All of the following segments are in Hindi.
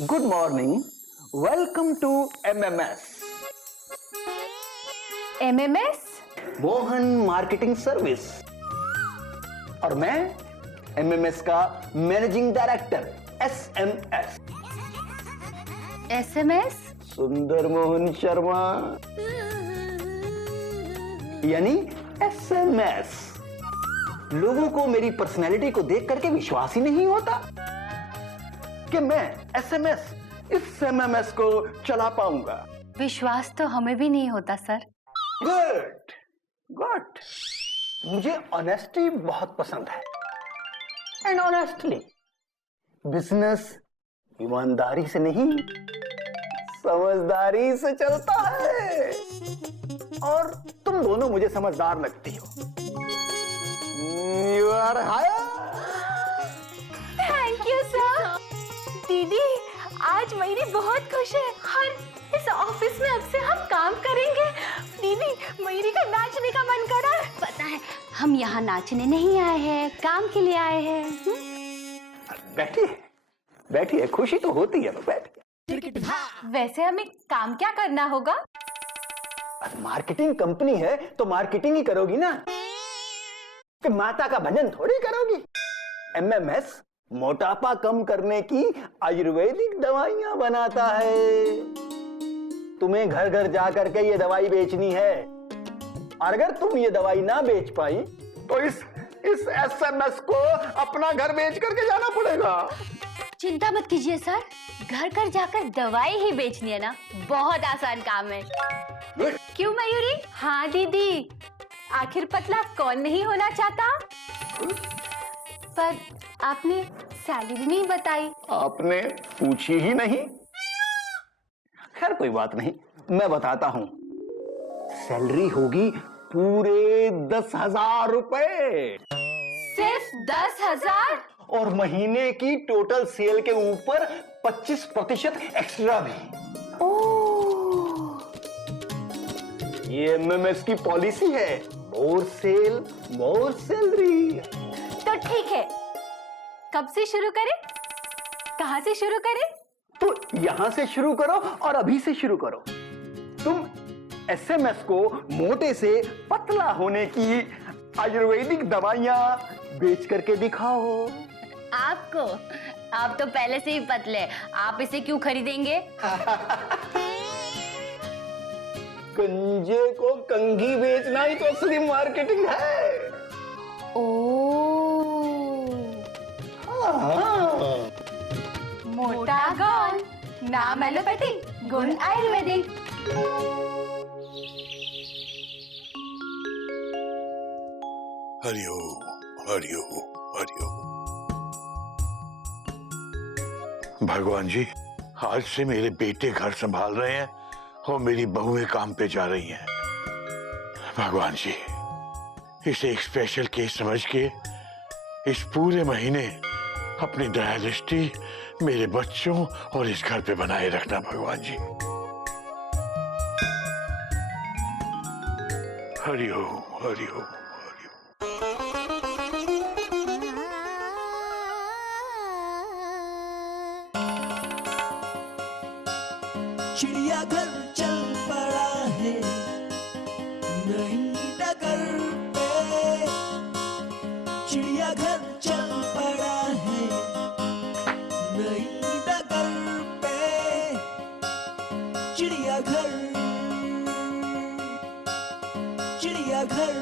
Good morning, welcome to MMS. MMS? Mohan marketing service. और मैं एमएमएस का मैनेजिंग डायरेक्टर एसएमएस। एसएमएस? सुंदर मोहन शर्मा, यानी एसएमएस। लोगों को मेरी पर्सनैलिटी को देख करके विश्वास ही नहीं होता कि मैं एसएमएस इस एमएमएस को चला पाऊंगा। विश्वास तो हमें भी नहीं होता सर। गुड गुड, मुझे ऑनेस्टी बहुत पसंद है। एंड ऑनेस्टली बिजनेस ईमानदारी से नहीं, समझदारी से चलता है। और तुम दोनों मुझे समझदार लगती हो। You are hire. Thank you sir. दीदी, आज मयूरी बहुत खुश है और इस ऑफिस में अब से हम काम करेंगे। दीदी, मयूरी का नाचने का मन कर रहा है। पता है, हम यहाँ नाचने नहीं आए हैं, काम के लिए आए हैं। बैठिए बैठिए, खुशी तो होती है ना, बैठिए। वैसे हमें काम क्या करना होगा? मार्केटिंग कंपनी है तो मार्केटिंग ही करोगी ना, कि माता का भजन थोड़ी करोगी। एमएमएस मोटापा कम करने की आयुर्वेदिक दवाइयां बनाता है। तुम्हें घर घर जा करके ये दवाई बेचनी है, और अगर तुम ये दवाई ना बेच पाई तो इस एसएमएस को अपना घर बेच करके जाना पड़ेगा। चिंता मत कीजिए सर, घर घर जाकर दवाई ही बेचनी है ना, बहुत आसान काम है। क्यों मयूरी? हाँ दीदी, आखिर पतला कौन नहीं होना चाहता? पर आपने सैलरी नहीं बताई। आपने पूछी ही नहीं। खैर कोई बात नहीं, मैं बताता हूं। सैलरी होगी पूरे 10,000 रुपए। सिर्फ 10,000? और महीने की टोटल सेल के ऊपर 25% एक्स्ट्रा भी। ओह, ये एमएमएस की पॉलिसी है, मोर सेल मोर सैलरी। तो ठीक है, कब से शुरू करें? कहाँ से शुरू करें? तो यहां से शुरू करो और अभी से शुरू करो। तुम एसएमएस को मोटे से पतला होने की आयुर्वेदिक दवाइयां बेच करके दिखाओ। आपको? आप तो पहले से ही पतले, आप इसे क्यों खरीदेंगे? कंजे को कंघी बेचना ही तो असली मार्केटिंग है। ओह, हाँ। मोटा गौन, नाम एलोपैथिक, गुण आयुर्वेदिक। हरिओम हरिओम हरिओम। भगवान जी, आज से मेरे बेटे घर संभाल रहे हैं और मेरी बहुएं काम पे जा रही हैं। भगवान जी, इसे एक स्पेशल केस समझ के इस पूरे महीने अपनी दया दृष्टि मेरे बच्चों और इस घर पे बनाए रखना भगवान जी। हरिओम हरिओम। चिड़ियाघर चल पड़ा है नई डगर पे। चिड़ियाघर चल पड़ा है नई डगर पे। चिड़ियाघर चिड़ियाघर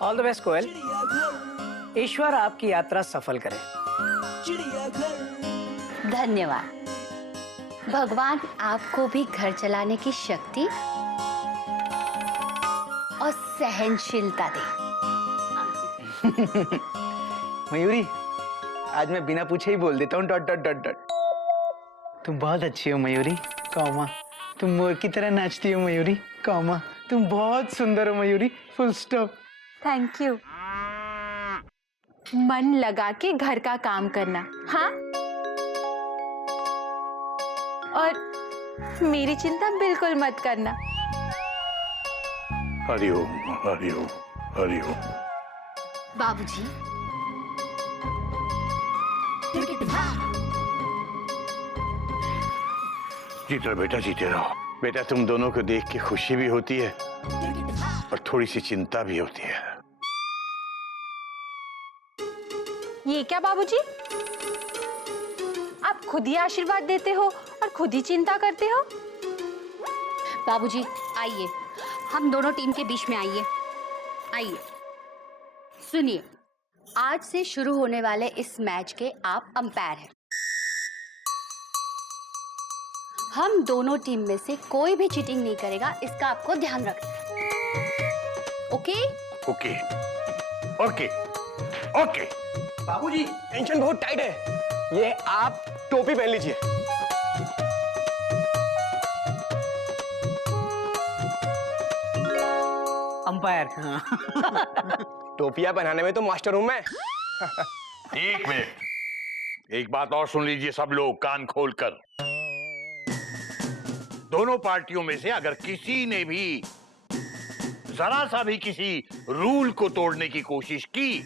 ऑल द बेस्ट कोयल। चिड़ियाघर ईश्वर आपकी यात्रा सफल करे। चिड़ियाघर। धन्यवाद। भगवान आपको भी घर चलाने की शक्ति और सहनशीलता दे। मयूरी, आज मैं बिना पूछे ही बोल देता हूँ डॉट डॉट डॉट डॉट। तुम बहुत अच्छी हो मयूरी, कॉमा। तुम मोर की तरह नाचती हो मयूरी, कॉमा। तुम बहुत सुंदर हो Mayuri, full stop. Thank you. मन लगा के घर का काम करना, हाँ? और मेरी चिंता बिल्कुल मत करना। हरिओम हरिओम हरिओम। बाबूजी, जीते रहो बेटा, जीते रहो। बेटा तुम दोनों को देख के खुशी भी होती है और थोड़ी सी चिंता भी होती है। ये क्या बाबूजी, आप खुद ही आशीर्वाद देते हो और खुद ही चिंता करते हो। बाबूजी आइए, हम दोनों टीम के बीच में आइए। आइए सुनिए, आज से शुरू होने वाले इस मैच के आप अंपायर हैं। हम दोनों टीम में से कोई भी चीटिंग नहीं करेगा, इसका आपको ध्यान रखना है। Okay okay okay okay. बाबूजी टेंशन बहुत टाइट है, ये आप टोपी पहन लीजिए। अंपायर। टोपियां पहनाने में तो मास्टर हूं मैं। एक मिनट, एक बात और सुन लीजिए सब लोग कान खोलकर। दोनों पार्टियों में से अगर किसी ने भी जरा सा भी किसी रूल को तोड़ने की कोशिश की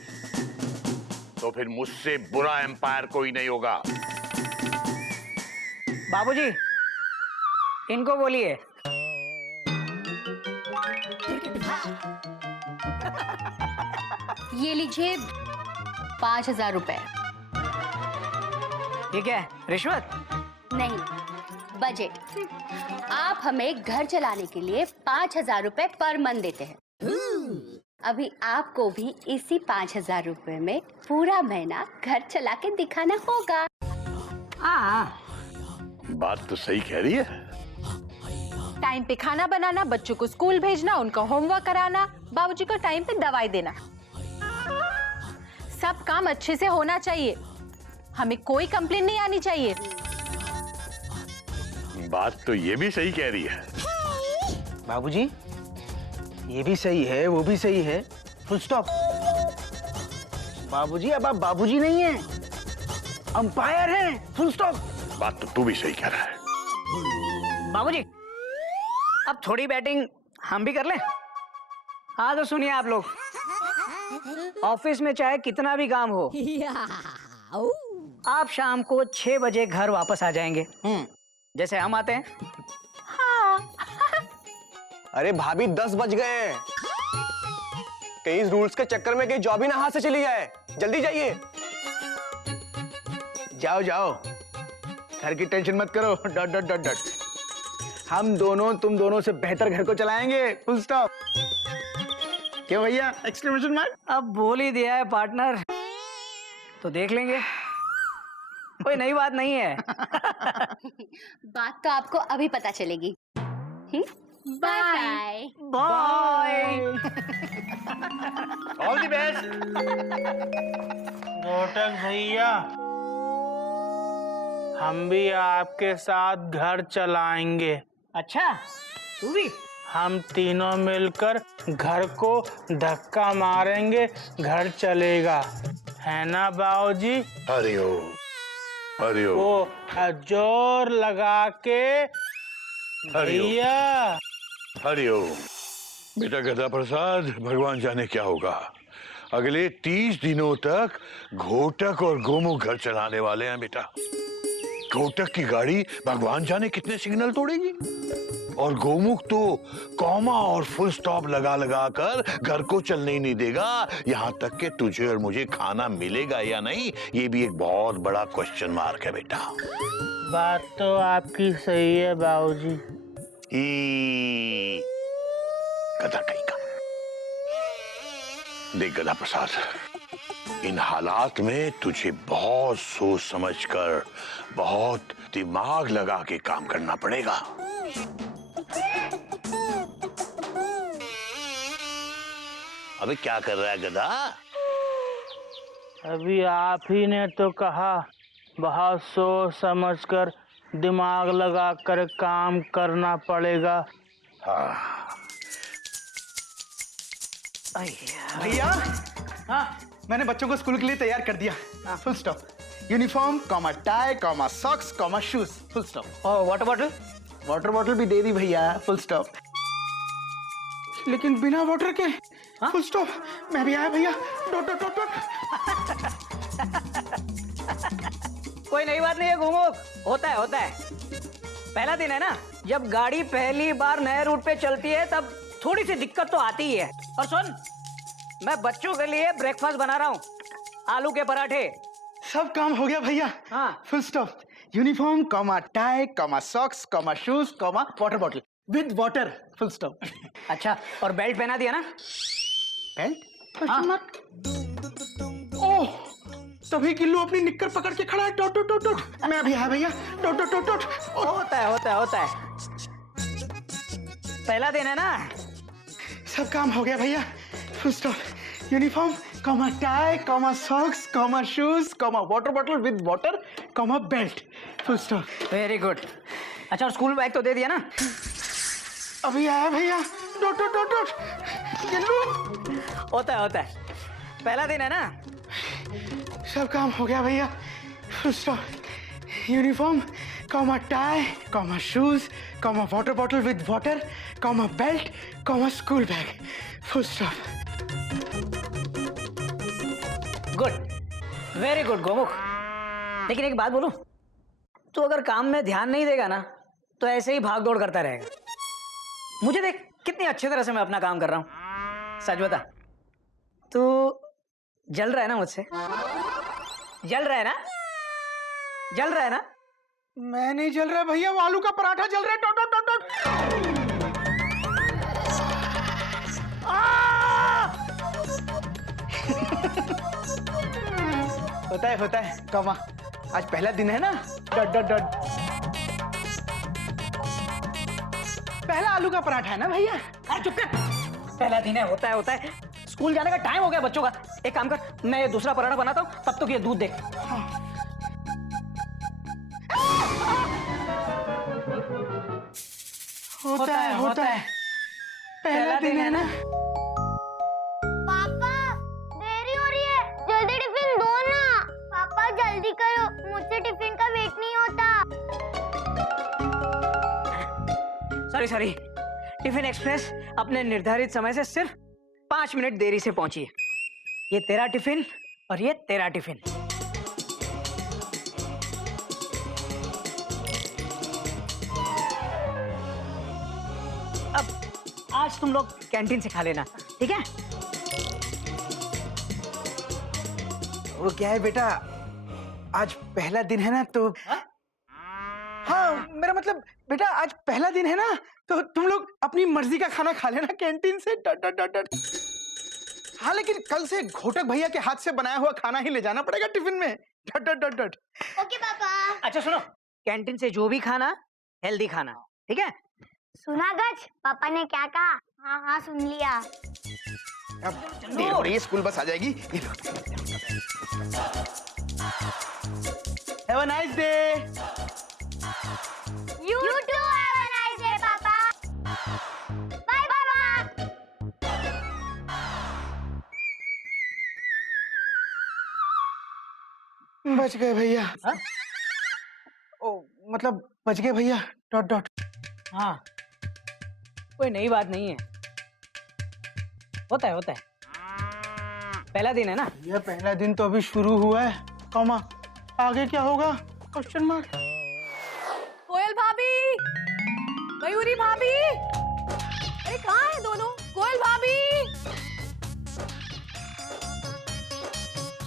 तो फिर मुझसे बुरा एम्पायर कोई नहीं होगा। बाबूजी इनको बोलिए। ये लीजिए 5,000 रुपए। ये क्या है, रिश्वत? नहीं, बजट। आप हमें घर चलाने के लिए 5,000 रुपए पर मंथ देते हैं। अभी आपको भी इसी 5,000 रुपए में पूरा महीना घर चला के दिखाना होगा। हाँ, बात तो सही कह रही है। टाइम पे खाना बनाना, बच्चों को स्कूल भेजना, उनका होमवर्क कराना, बाबूजी को टाइम पे दवाई देना, सब काम अच्छे से होना चाहिए। हमें कोई कंप्लेन नहीं आनी चाहिए। बात तो ये भी सही कह रही है। बाबूजी ये भी सही है, वो भी सही है, फुल स्टॉप। बाबूजी अब आप बाबूजी नहीं हैं, अंपायर हैं, फुल स्टॉप। बात तो तू भी सही कह रहा है। बाबूजी अब थोड़ी बैटिंग हम भी कर लें। हाँ तो सुनिए आप लोग, ऑफिस में चाहे कितना भी काम हो, आप शाम को 6 बजे घर वापस आ जाएंगे, जैसे हम आते हैं। हाँ। अरे भाभी 10 बज गए हैं, कहीं इस रूल्स के चक्कर में कहीं जॉब ही ना हाथ से चली जाए। जल्दी जाइए। जाओ जाओ, घर की टेंशन मत करो। Dot dot dot dot. हम दोनों तुम दोनों से बेहतर घर को चलाएंगे, फुल स्टॉप। क्यों भैया, एक्सक्लेमेशन मार्क? अब बोल ही दिया है पार्टनर, तो देख लेंगे, कोई नई बात नहीं है। बात तो आपको अभी पता चलेगी। Bye bye. All the best. घोटक भैया, हम भी आपके साथ घर चलाएंगे। अच्छा तू भी? हम तीनों मिलकर घर को धक्का मारेंगे, घर चलेगा, है ना बाबूजी? हरिओम हरिओम। वो जोर लगा के भैया। हरिओम। बेटा गदा प्रसाद, भगवान जाने क्या होगा। अगले 30 दिनों तक घोटक और गोमुख घर चलाने वाले हैं बेटा। घोटक की गाड़ी भगवान जाने कितने सिग्नल तोड़ेगी, और गोमुख तो कॉमा और फुल स्टॉप लगा लगा कर घर को चलने ही नहीं देगा। यहाँ तक कि तुझे और मुझे खाना मिलेगा या नहीं, ये भी एक बहुत बड़ा क्वेश्चन मार्क है बेटा। बात तो आपकी सही है बाबूजी। गधा कहीं का। देख गधा प्रसाद, इन हालात में तुझे बहुत सोच समझकर, बहुत दिमाग लगा के काम करना पड़ेगा। अबे क्या कर रहा है गधा? अभी आप ही ने तो कहा बहुत सोच समझकर, दिमाग लगा कर काम करना पड़ेगा। हाँ। भैया हाँ, मैंने बच्चों को स्कूल के लिए तैयार कर दिया, full stop. Uniform, comma tie, comma socks, comma shoes, full stop. और वाटर बॉटल? वाटर बॉटल भी दे दी भैया, फुल स्टॉप। लेकिन बिना वाटर के फुल स्टॉप। मैं भी आया भैया, डॉट डॉट डॉट डॉट। कोई नई बात नहीं है गोमुख, होता है होता है। पहला दिन है ना, जब गाड़ी पहली बार नए रूट पे चलती है तब थोड़ी सी दिक्कत तो आती ही है। और सुन, मैं बच्चों के लिए ब्रेकफास्ट बना रहा हूँ, आलू के पराठे। सब काम हो गया भैया। हाँ। Full stop. Uniform comma tie comma socks comma shoes comma water bottle with water full stop. अच्छा, और बेल्ट पहना दिया ना? बेल्ट? हाँ। ओह, तभी गिल्लू अपनी निक्कर पकड़ के खड़ा है। Dot dot dot dot. मैं अभी आया भैया। Dot dot dot dot. होता है। पहला दिन है ना? सब काम हो गया भैया। Full stop. Uniform comma tie comma socks comma shoes comma water bottle with water comma belt full stop. Very good. अच्छा, और स्कूल बैग तो दे दिया ना? अभी आया भैया। Dot dot dot dot. Gillu. होता है। पहला दिन है ना? सब काम हो गया भैया। Full stop. Uniform comma tie comma shoes comma water bottle with water comma belt comma school bag full stop. Good, very good Gomukh. लेकिन एक बात बोलूं, तू अगर काम में ध्यान नहीं देगा ना तो ऐसे ही भाग दौड़ करता रहेगा। मुझे देख कितनी अच्छी तरह से मैं अपना काम कर रहा हूं। सच बता, तू जल रहा है ना मुझसे? जल रहा है ना? जल रहा है ना? मैं नहीं जल रहा भैया, वो आलू का पराठा जल रहा है। Dot dot dot dot. होता है कमा। आज पहला दिन है ना? Dot dot dot. पहला आलू का पराठा है ना भैया? अरे चुप कर। पहला दिन है, होता है। स्कूल जाने का टाइम हो गया बच्चों का। एक काम कर, मैं ये दूसरा पराठा बनाता हूँ, तब तक ये दूध देख। होता है। पहला दिन है ना? पापा, देरी हो रही है, जल्दी टिफिन दो ना। पापा जल्दी करो, मुझसे टिफिन का वेट नहीं होता। सॉरी, टिफिन एक्सप्रेस अपने निर्धारित समय से सिर्फ 5 मिनट देरी से पहुंची है। ये तेरा टिफिन और ये तेरा टिफिन। अब आज तुम लोग कैंटीन से खा लेना, ठीक है? वो क्या है बेटा, आज पहला दिन है ना तो हाँ, मेरा मतलब बेटा आज पहला दिन है ना तो तुम लोग अपनी मर्जी का खाना खा लेना कैंटीन से। डट डट डट डट। हाँ, लेकिन कल से घोटक भैया के हाथ से बनाया हुआ खाना ही ले जाना पड़ेगा टिफिन में। डट डट डट डट। ओके पापा। अच्छा सुनो, कैंटीन से जो भी खाना हेल्दी खाना, ठीक है? सुना गज, पापा ने क्या कहा? हाँ सुन लिया। अब देर हो रही है, स्कूल बस आ जाएगी। Have a nice day. You too have a nice day, पापा। बाय पापा। बच गए भैया। ओ मतलब बच गए भैया। Dot dot. हाँ, कोई नई बात नहीं है। होता है। पहला दिन है ना? ये पहला दिन तो अभी शुरू हुआ है, कॉमा आगे क्या होगा? Question mark. कोयल भाभी, मयूरी भाभी, अरे कहाँ है दोनों? कोयल भाभी।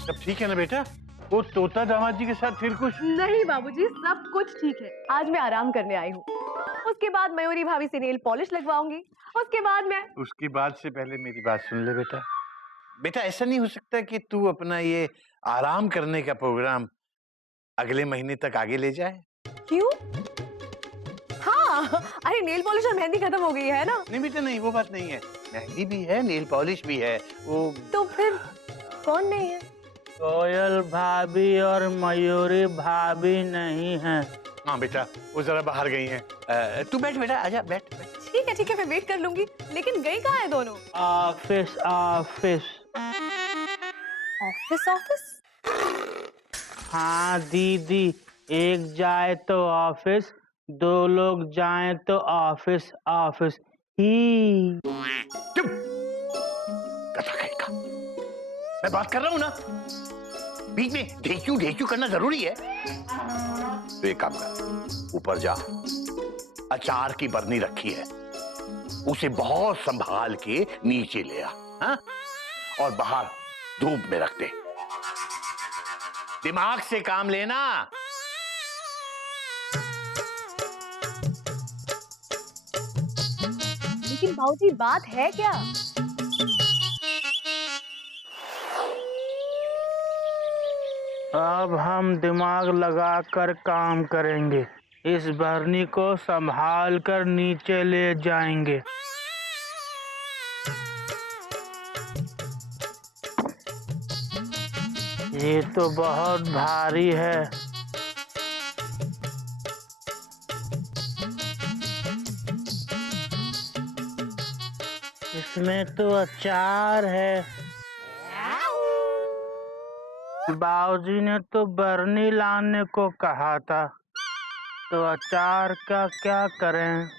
सब ठीक है ना बेटा? वो तोता दामाद जी के साथ फिर कुछ? नहीं बाबूजी, सब कुछ ठीक है। आज मैं आराम करने आई हूँ। उसके बाद मयूरी भाभी से नेल पॉलिश लगवाऊंगी। उसके बाद से पहले मेरी बात सुन ले बेटा। बेटा ऐसा नहीं हो सकता कि तू अपना ये आराम करने का प्रोग्राम अगले महीने तक आगे ले जाए? क्यों? हाँ, अरे नेल पॉलिश और मेहंदी खत्म हो गई है ना? नहीं बेटा नहीं, वो बात नहीं है। मेहंदी भी है, नेल पॉलिश भी है। वो तो फिर कौन नहीं है? कोयल भाभी और मयूरी भाभी नहीं है। हाँ बेटा, वो जरा बाहर गई हैं। तू बैठ बेटा, आजा बैठ। ठीक है, मैं वेट कर लूंगी। लेकिन गई कहाँ है दोनों? ऑफिस। ऑफिस? हाँ दीदी, एक जाए तो ऑफिस, 2 लोग जाए तो ऑफिस ही। चुप! कथा कहेगा। मैं बात कर रहा हूँ ना, बीच में ढेक्यू करना जरूरी है। तो एक काम कर, ऊपर जा, अचार की बरनी रखी है, उसे बहुत संभाल के नीचे ले आ, हाँ? और बाहर धूप में रख दे। दिमाग से काम लेना। लेकिन भाऊजी बात है क्या? अब हम दिमाग लगा कर काम करेंगे। इस बरनी को संभाल कर नीचे ले जाएंगे। ये तो बहुत भारी है। इसमें तो अचार है। बाबूजी ने तो बरनी लाने को कहा था, तो अचार का क्या करें?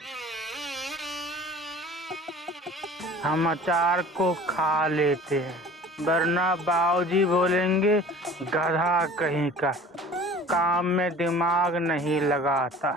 हम अचार को खा लेते हैं, वरना बाबूजी बोलेंगे गधा कहीं का, काम में दिमाग नहीं लगाता।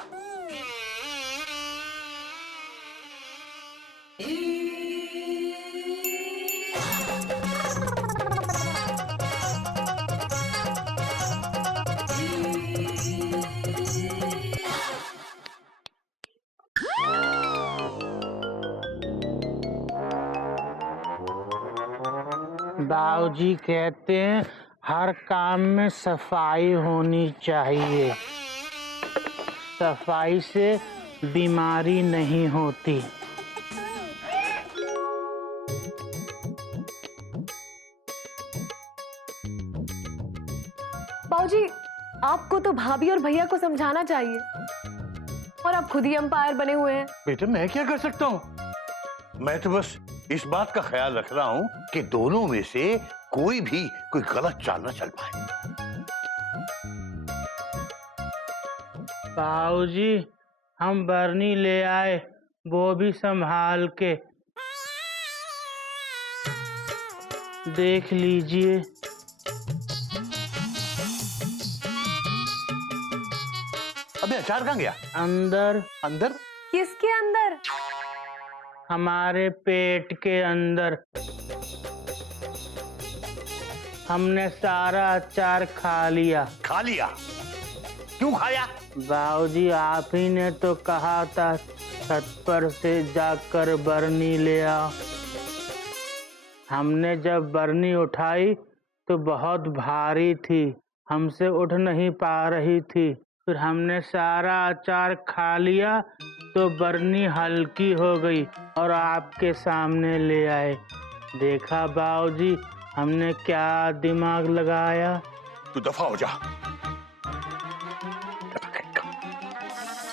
बाबूजी कहते हैं हर काम में सफाई होनी चाहिए, सफाई से बीमारी नहीं होती। बाबूजी आपको तो भाभी और भैया को समझाना चाहिए, और आप खुद ही अंपायर बने हुए हैं। बेटा मैं क्या कर सकता हूँ? मैं तो बस इस बात का ख्याल रख रहा हूँ कि दोनों में से कोई गलत चाल न चल पाए। बाबूजी हम बरनी ले आए, वो भी संभाल के। देख लीजिए। अबे अचार कहाँ गया? अंदर। अंदर? किसके अंदर? हमारे पेट के अंदर। हमने सारा अचार खा लिया। खा लिया? क्यों खाया? बाबूजी आप ही ने तो कहा था छत पर से जाकर बरनी ले आओ। हमने जब बरनी उठाई तो बहुत भारी थी, हमसे उठ नहीं पा रही थी। फिर हमने सारा अचार खा लिया तो बरनी हल्की हो गई और आपके सामने ले आए। देखा बाबूजी हमने क्या दिमाग लगाया। तू दफा हो जा।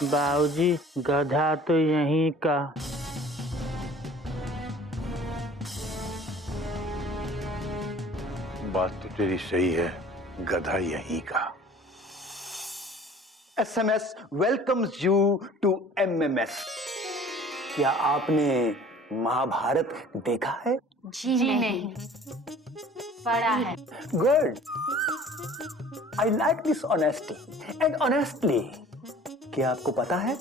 बाबूजी गधा तो यहीं का। बात तो तेरी सही है, गधा यहीं का। SMS welcomes you to MMS। क्या आपने महाभारत देखा है? जी नहीं, पढ़ा है। Good. I like this honesty and honestly. क्या आपको पता है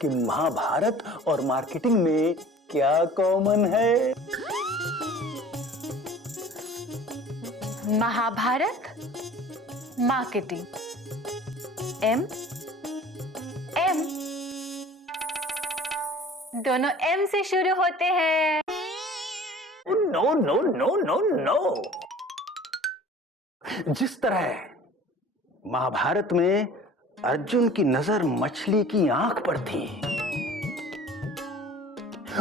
कि महाभारत और मार्केटिंग में क्या कॉमन है? महाभारत, मार्केटिंग, M दोनों M से शुरू होते हैं। No no no no no. जिस तरह महाभारत में अर्जुन की नजर मछली की आंख पर थी,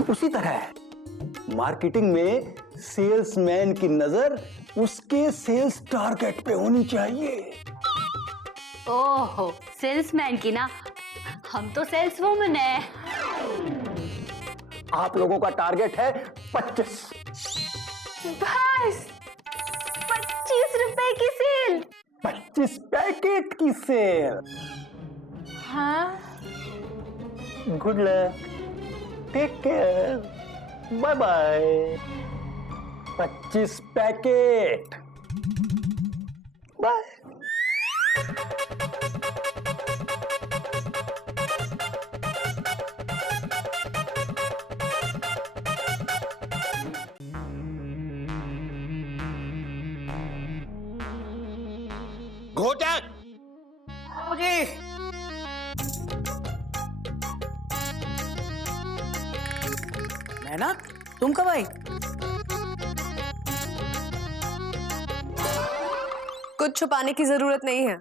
उसी तरह मार्केटिंग में सेल्समैन की नजर उसके सेल्स टारगेट पे होनी चाहिए। ओहो, सेल्समैन की ना, हम तो सेल्स वुमन है। आप लोगों का टारगेट है 25। बस 25 रुपए की सेल। 25 पैकेट की सेल। हाँ, good luck, take care, bye bye. 25 packet, bye. घोटक। मुझे मैना, तुम कब आई? कुछ छुपाने की जरूरत नहीं है,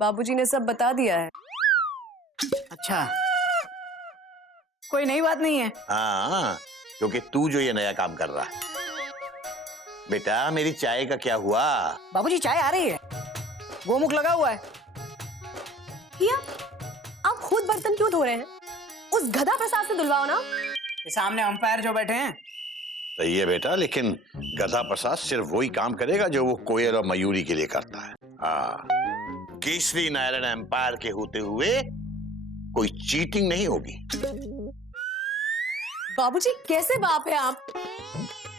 बाबूजी ने सब बता दिया है। अच्छा, कोई नई बात नहीं है। हाँ, क्योंकि तू जो ये नया काम कर रहा है। बेटा मेरी चाय का क्या हुआ? बाबूजी चाय आ रही है, गोमुख लगा हुआ है। भैया, आप खुद बर्तन क्यों धो रहे हैं? उस गधा प्रसाद से धुलवाओ ना। ये सामने अंपायर जो बैठे हैं। सही है बेटा, लेकिन गधा प्रसाद सिर्फ वही काम करेगा जो वो कोयल और मयूरी के लिए करता है। हाँ, केसरी नारायण एम्पायर के होते हुए कोई चीटिंग नहीं होगी। बाबूजी कैसे बाप है आप?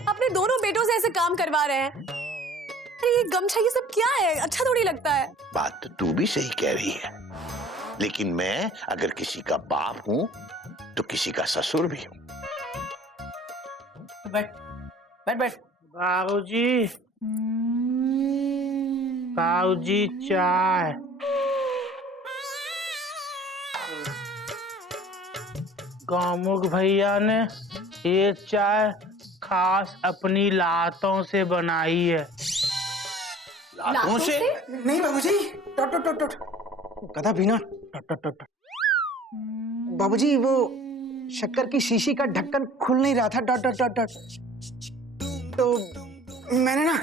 अपने दोनों बेटों से ऐसे काम करवा रहे हैं। अरे ये गमछा ये सब क्या है? अच्छा थोड़ी लगता है। बात तो तू भी सही कह रही है, लेकिन मैं अगर किसी का बाप हूं तो किसी का ससुर भी हूं। बैठ बैठ बैठ। बाबूजी, बाबूजी चाय। गौमुख भैया ने ये चाय खास अपनी लातों से बनाई है। लातों से? नहीं बाबूजी, टट टट टट टट, गधा बिना टट टट टट। बाबूजी वो शक्कर की शीशी का ढक्कन खुल नहीं रहा था, डट डट डट डट। तो मैंने ना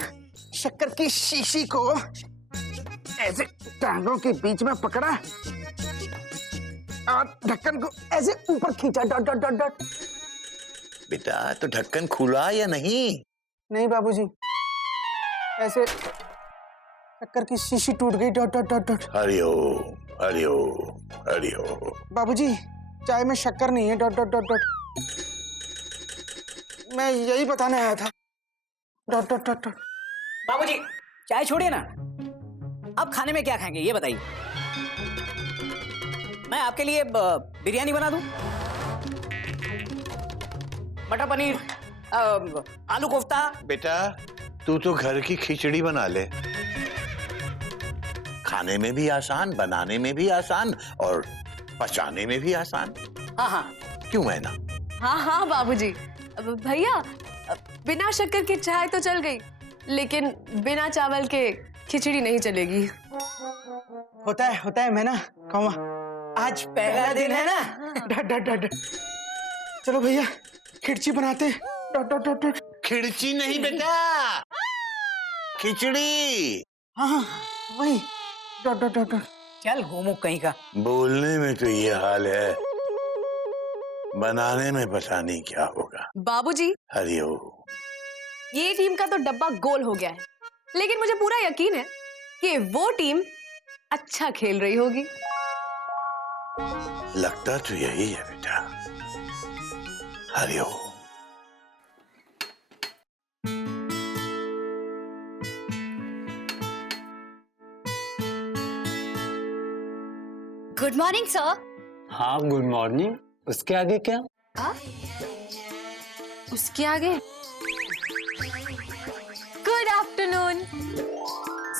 शक्कर की शीशी को ऐसे टांगों के बीच में पकड़ा और ढक्कन को ऐसे ऊपर खींचा, डट डट डट डट। बेटा तो ढक्कन खुला या नहीं? नहीं बाबूजी, ऐसे शक्कर की शीशी टूट गई, डट डट डट डट। हरिओम हरिओम हरिओम। बाबूजी चाय में शक्कर नहीं है, डट डट डट डट। मैं यही बताने आया था, डट डट डट डट। बाबूजी चाय छोड़िए ना, अब खाने में क्या खाएंगे ये बताइए। मैं आपके लिए बिरयानी बना दूं, मटर पनीर, आलू कोफ्ता। बेटा तू तो घर की खिचड़ी बना ले, खाने में भी आसान, बनाने में भी आसान और पचाने में भी आसान। हाँ हाँ, क्यों है ना? हाँ हाँ बाबूजी। अब भैया, बिना शक्कर की चाय तो चल गई, लेकिन बिना चावल के खिचड़ी नहीं चलेगी। होता है मैना, कौवा आज पहला दिन है ना, डट डट डट डट। चलो भैया खिचड़ी बनाते हैं, डट डट डट डट। खिड़ची नहीं बेटा, खिचड़ी। हाँ वही, डट डट डट डट। चल गोमुख कहीं का। बोलने में तो ये हाल है, बनाने में पता नहीं क्या होगा। बाबूजी हरिओम। ये टीम का तो डब्बा गोल हो गया है, लेकिन मुझे पूरा यकीन है कि वो टीम अच्छा खेल रही होगी। लगता तो यही है बेटा। हरिओम। Good morning sir. हाँ गुड मॉर्निंग। उसके आगे क्या? उसके आगे गुड आफ्टरनून।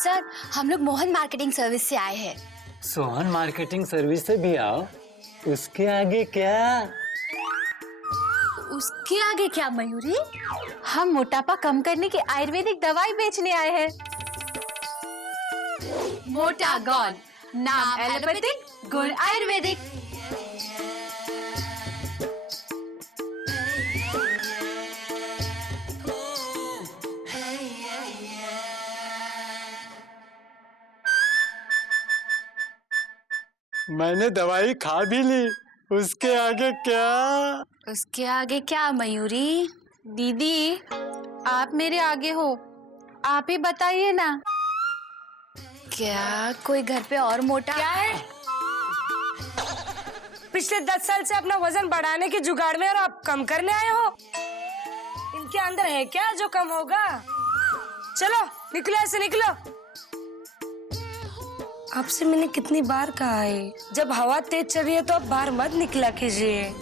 सर हम लोग मोहन मार्केटिंग सर्विस से आए हैं। सोहन मार्केटिंग सर्विस से भी आओ। उसके आगे क्या? उसके आगे क्या मयूरी? हम मोटापा कम करने की आयुर्वेदिक दवाई बेचने आए हैं। मोटागॉन, नाम एलोपैथिक, गुण आयुर्वेदिक। मैंने दवाई खा भी ली। उसके आगे क्या? उसके आगे क्या मयूरी? दीदी आप मेरे आगे हो, आप ही बताइए ना। क्या कोई घर पे और मोटा? क्या है? पिछले 10 साल से अपना वजन बढ़ाने के जुगाड़ में और आप कम करने आए हो? इनके अंदर है क्या जो कम होगा? चलो निकलो, ऐसे निकलो। आपसे मैंने कितनी बार कहा है, जब हवा तेज चल रही है तो आप बाहर मत निकला कीजिए।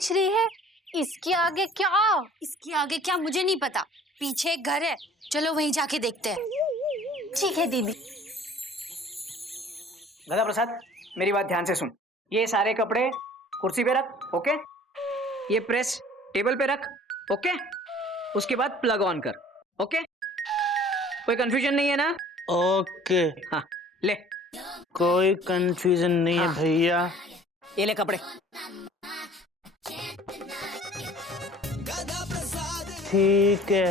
पूछ रही है। इसके आगे क्या? इसके आगे क्या मुझे नहीं पता। पीछे एक घर है, चलो वहीं जाके देखते हैं। ठीक है दीदी। गधा प्रसाद, मेरी बात ध्यान से सुन। ये सारे कपड़े कुर्सी पे रख, ओके? ये प्रेस टेबल पे रख, ओके? उसके बाद प्लग ऑन कर, ओके? कोई कंफ्यूजन नहीं है ना? ओके। हाँ, ले। कोई कंफ्यूजन नहीं है भैया। ये ले कपड़े। ठीक है।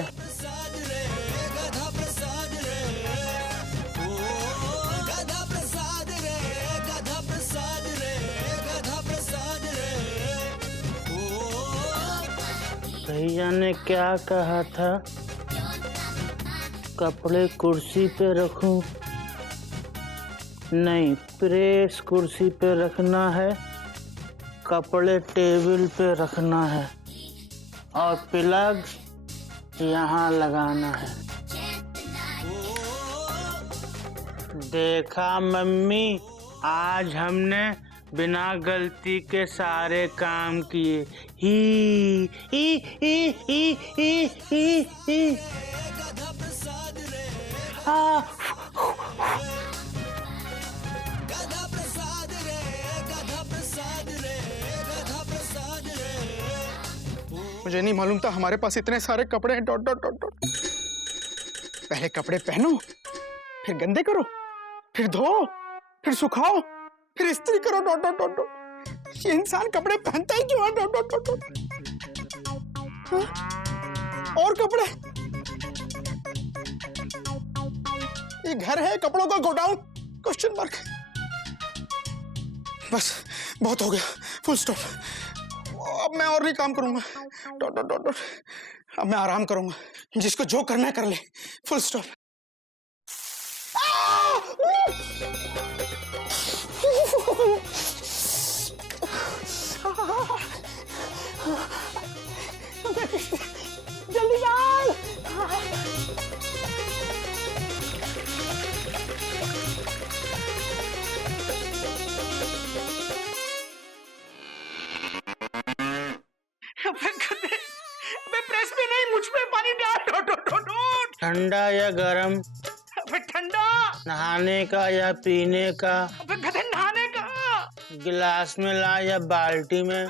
भैया ने क्या कहा था? कपड़े कुर्सी पे रखूं? नहीं, प्रेस कुर्सी पे रखना है, कपड़े टेबल पे रखना है और प्लग यहाँ लगाना है। देखा मम्मी, आज हमने बिना गलती के सारे काम किए। ही ही ही ही ही ही ही। मुझे नहीं मालूम था हमारे पास इतने सारे कपड़े हैं। Dot dot dot dot. पहले कपड़े पहनो, फिर गंदे करो, फिर धो, फिर सुखाओ, फिर इस्त्री करो। Dot dot dot dot. ये इंसान कपड़े पहनता ही क्यों है? Dot dot dot dot. और कपड़े? ये घर है कपड़ों का गोडाउन? Question mark. बस बहुत हो गया, फुल स्टॉप। अब मैं और नहीं काम करूंगा। Dot dot dot dot. अब मैं आराम करूंगा, जिसको जो करना है कर ले, फुल स्टॉप। जल्दी जाओ। अबे प्रेस पे नहीं, मुझ पे पानी डाल। ठंडा या गरम? अबे ठंडा। नहाने का या पीने का? अबे गधे, नहाने का। गिलास में ला या बाल्टी में?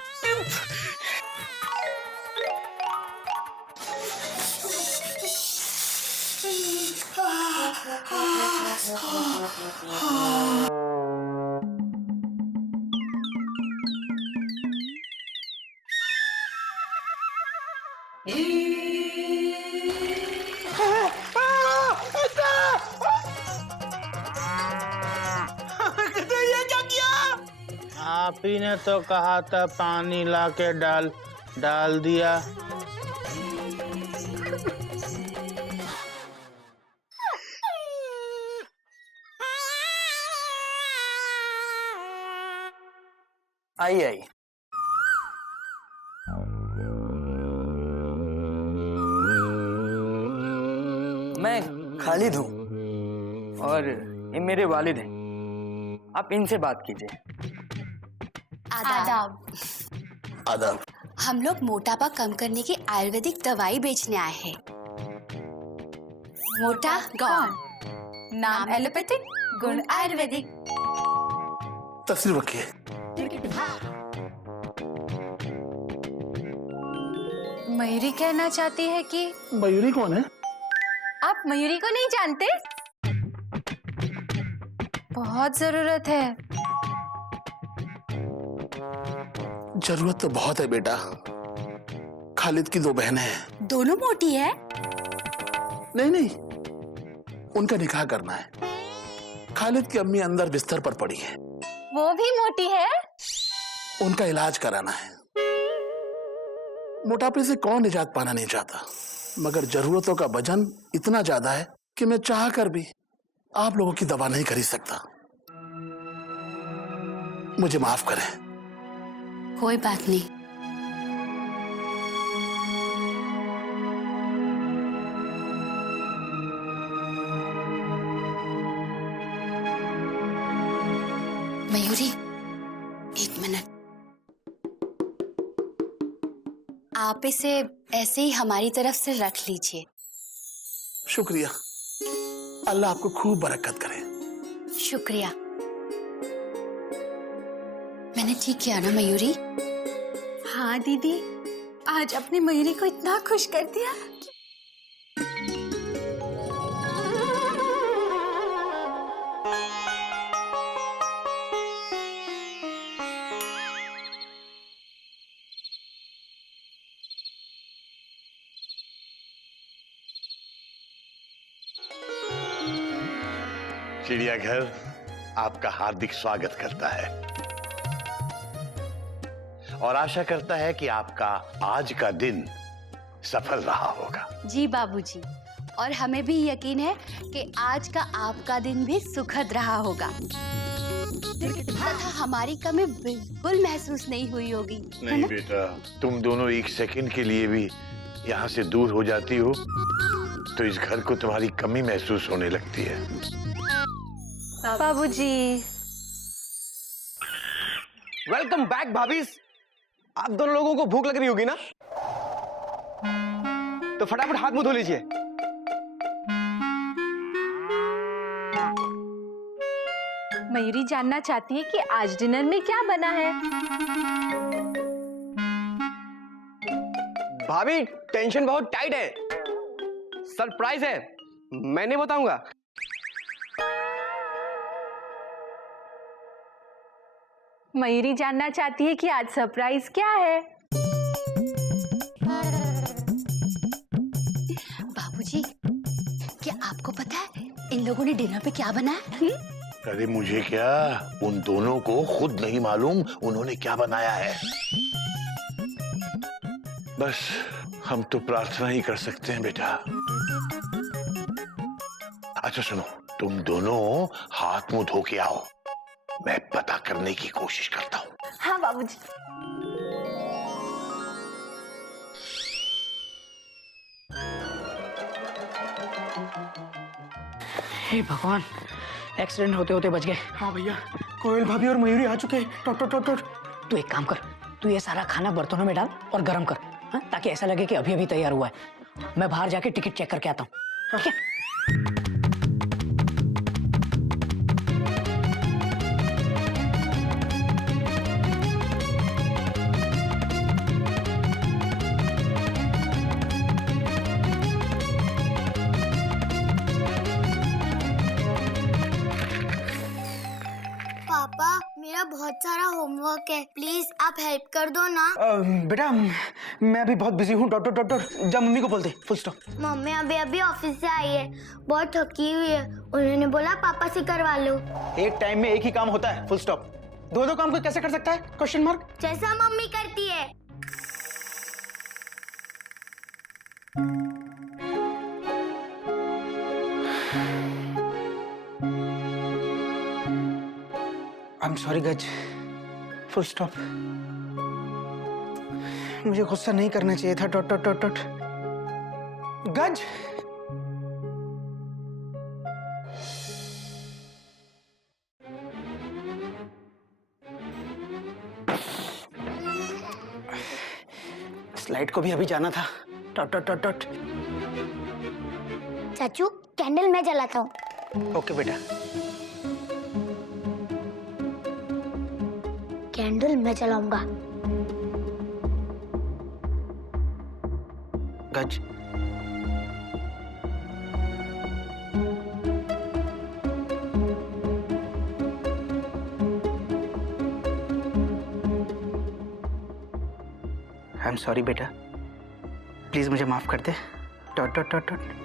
आप ही ने तो कहा था पानी लाके डाल दिया। आई। मैं खालिद हूँ और ये मेरे वालिद हैं। आप इनसे बात कीजिए। आदाब। आदाब। हम लोग मोटापा कम करने की आयुर्वेदिक दवाई बेचने आए हैं। मोटा गॉन, नाम एलोपैथिक, गुण आयुर्वेदिक। तस्वीर रखिए। मयूरी कहना चाहती है कि मयूरी कौन है? आप मयूरी को नहीं जानते? बहुत जरूरत है। जरूरत तो बहुत है बेटा। खालिद की 2 बहनें हैं। दोनों मोटी है? नहीं, उनका निकाह करना है। खालिद की अम्मी अंदर बिस्तर पर पड़ी है, वो भी मोटी है? उनका इलाज कराना है। मोटापे से कौन निजात पाना नहीं चाहता, मगर जरूरतों का वजन इतना ज्यादा है कि मैं चाह कर भी आप लोगों की दवा नहीं खरीद सकता। मुझे माफ करें। कोई बात नहीं। मयूरी, 1 मिनट। आप इसे ऐसे ही हमारी तरफ से रख लीजिए। शुक्रिया, अल्लाह आपको खूब बरकत करे। शुक्रिया। मैंने ठीक किया ना मयूरी? हाँ दीदी, आज अपनी मयूरी को इतना खुश कर दिया। चिड़ियाघर आपका हार्दिक स्वागत करता है और आशा करता है कि आपका आज का दिन सफल रहा होगा। जी बाबूजी, और हमें भी यकीन है कि आज का आपका दिन भी सुखद रहा होगा तथा हमारी कमी बिल्कुल महसूस नहीं हुई होगी। नहीं बेटा, तुम दोनों एक सेकंड के लिए भी यहाँ से दूर हो जाती हो तो इस घर को तुम्हारी कमी महसूस होने लगती है। बाबूजी। वेलकम बैक भाभी। आप दोनों लोगों को भूख लग रही होगी ना, तो फटाफट हाथ मुंह धो लीजिए। मयूरी जानना चाहती है कि आज डिनर में क्या बना है। भाभी टेंशन बहुत टाइट है, सरप्राइज है, मैं नहीं बताऊंगा। मयूरी जानना चाहती है कि आज सरप्राइज क्या है। बाबूजी, क्या आपको पता है इन लोगों ने डिनर पे क्या बनाया? अरे मुझे क्या, उन दोनों को खुद नहीं मालूम उन्होंने क्या बनाया है। बस हम तो प्रार्थना ही कर सकते हैं बेटा। अच्छा सुनो, तुम दोनों हाथ मुंह धो के आओ, मैं पता करने की कोशिश करता हूँ। हाँ बाबूजी। हे भगवान, एक्सीडेंट होते होते बच गए। हाँ भैया, कोयल भाभी और मयूरी आ चुके हैं। टोट टोट टोट टोट। तू एक काम कर, तू ये सारा खाना बर्तनों में डाल और गर्म कर, हाँ? ताकि ऐसा लगे कि अभी अभी तैयार हुआ है। मैं बाहर जाके टिकट चेक करके आता हूँ। ठीक है? पापा, मेरा बहुत सारा होमवर्क है, प्लीज आप हेल्प कर दो ना। बेटा मैं अभी बहुत बिजी हूँ। Dot dot dot dot. जा मम्मी को बोलते, फुल स्टॉप। मम्मी अभी अभी ऑफिस से आई है, बहुत थकी हुई है, उन्होंने बोला पापा से करवा लो। एक टाइम में एक ही काम होता है, फुल स्टॉप। दो दो काम कोई कैसे कर सकता है? Question mark. जैसा मम्मी करती है। आई एम सॉरी गज, फुल स्टॉप। मुझे गुस्सा नहीं करना चाहिए था। Dot dot dot dot. गज, स्लाइड को भी अभी जाना था। Dot dot dot dot. चाचू कैंडल मैं जलाता हूँ। ओके बेटा। कैंडल मैं जलाऊंगा। गज, आई एम सॉरी बेटा, प्लीज मुझे माफ कर दे। Dot dot dot dot.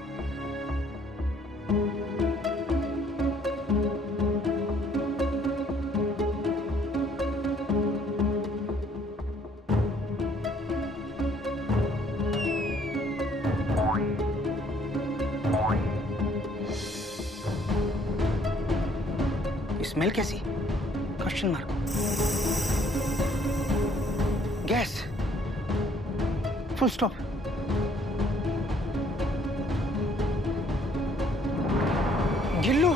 Smell कैसी? Question mark. Gas, full stop. Gillu.